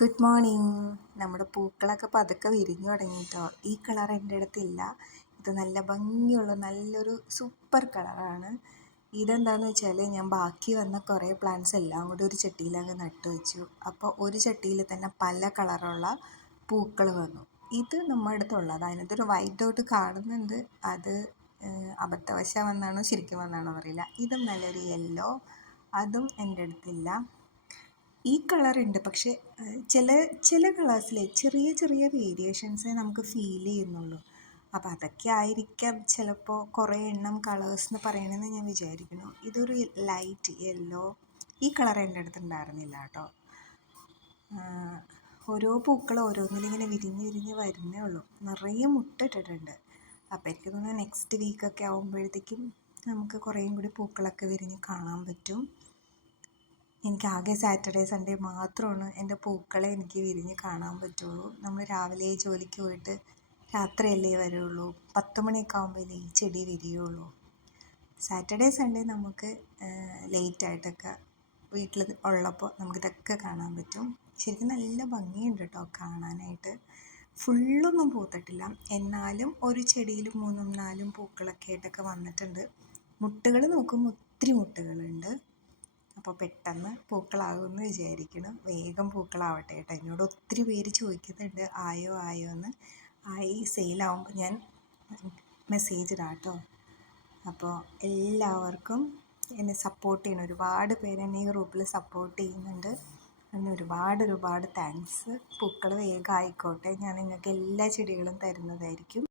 Good morning. നമ്മുടെ പൂക്കളൊക്കെ പതുക്കെ വിരിഞ്ഞു തുടങ്ങിയിട്ടോ. ഈ കളർ എൻ്റെ അടുത്തില്ല. ഇത് നല്ല ഭംഗിയുള്ള നല്ലൊരു സൂപ്പർ കളറാണ്. ഇതെന്താണെന്ന് വെച്ചാൽ ഞാൻ ബാക്കി വന്ന കുറേ പ്ലാന്റ്സ് എല്ലാം കൂടി ഒരു ചട്ടിയിലങ്ങ് നട്ടു വെച്ചു. അപ്പോൾ ഒരു ചട്ടിയിൽ തന്നെ പല കളറുള്ള പൂക്കൾ വന്നു. ഇത് നമ്മുടെ അടുത്തുള്ളത്. അതിനകത്തൊരു വൈറ്റ് ഡോട്ട് കാണുന്നുണ്ട്. അത് അബദ്ധവശാൽ വന്നാണോ ശരിക്കും വന്നാണോ അറിയില്ല. ഇതും നല്ലൊരു യെല്ലോ, അതും എൻ്റെ അടുത്തില്ല. ഈ കളറുണ്ട്, പക്ഷെ ചില ചില കളേഴ്സിലെ ചെറിയ ചെറിയ വേരിയേഷൻസേ നമുക്ക് ഫീൽ ചെയ്യുന്നുള്ളൂ. അപ്പോൾ അതൊക്കെ ആയിരിക്കാം ചിലപ്പോൾ കുറേ എണ്ണം കളേഴ്സ് എന്ന് പറയണമെന്ന് ഞാൻ വിചാരിക്കുന്നു. ഇതൊരു ലൈറ്റ് യെല്ലോ. ഈ കളർ എൻ്റെ അടുത്ത് ഉണ്ടായിരുന്നില്ല കേട്ടോ. ഓരോ പൂക്കൾ ഓരോന്നിലിങ്ങനെ വിരിഞ്ഞ് വിരിഞ്ഞ് വരുന്നേ ഉള്ളൂ. നിറയെ മുട്ടിട്ടിട്ടുണ്ട്. അപ്പോൾ എനിക്ക് തോന്നുന്നു നെക്സ്റ്റ് വീക്കൊക്കെ ആകുമ്പോഴത്തേക്കും നമുക്ക് കുറേയും കൂടി പൂക്കളൊക്കെ വിരിഞ്ഞ് കാണാൻ പറ്റും. എനിക്കാകെ സാറ്റർഡേ സൺഡേ മാത്രമാണ് എൻ്റെ പൂക്കളെ എനിക്ക് വിരിഞ്ഞ് കാണാൻ പറ്റുള്ളൂ. നമ്മൾ രാവിലെ ജോലിക്ക് പോയിട്ട് രാത്രിയല്ലേ വരുള്ളൂ. 10 മണിയൊക്കെ ആകുമ്പോഴല്ലേ ഈ ചെടി വിരിയുള്ളൂ. സാറ്റർഡേ സൺഡേ നമുക്ക് ലേറ്റായിട്ടൊക്കെ വീട്ടിൽ ഉള്ളപ്പോൾ നമുക്കിതൊക്കെ കാണാൻ പറ്റും. ശരിക്കും നല്ല ഭംഗിയുണ്ട് കേട്ടോ കാണാനായിട്ട്. ഫുള്ളൊന്നും പൂത്തിട്ടില്ല, എന്നാലും ഒരു ചെടിയിൽ 3-4 പൂക്കളൊക്കെ ആയിട്ടൊക്കെ വന്നിട്ടുണ്ട്. മുട്ടുകൾ നോക്കുമ്പോൾ ഒത്തിരി മുട്ടുകളുണ്ട്. അപ്പോൾ പെട്ടെന്ന് പൂക്കളാകുമെന്ന് വിചാരിക്കണം. വേഗം പൂക്കളാവട്ടെ കേട്ടോ. എന്നോട് ഒത്തിരി പേര് ചോദിക്കുന്നുണ്ട് ആയോ എന്ന്. ആയി സെയിലാവുമ്പോൾ ഞാൻ മെസ്സേജ് ഇടാം കേട്ടോ. അപ്പോൾ എല്ലാവർക്കും എന്നെ സപ്പോർട്ട് ചെയ്യണം. ഒരുപാട് പേര് എന്നെ ഈ ഗ്രൂപ്പിൽ സപ്പോർട്ട് ചെയ്യുന്നുണ്ട്. അതിന് ഒരുപാട് താങ്ക്സ്. പൂക്കൾ വേഗം ആയിക്കോട്ടെ. ഞാൻ നിങ്ങൾക്ക് എല്ലാ ചെടികളും തരുന്നതായിരിക്കും.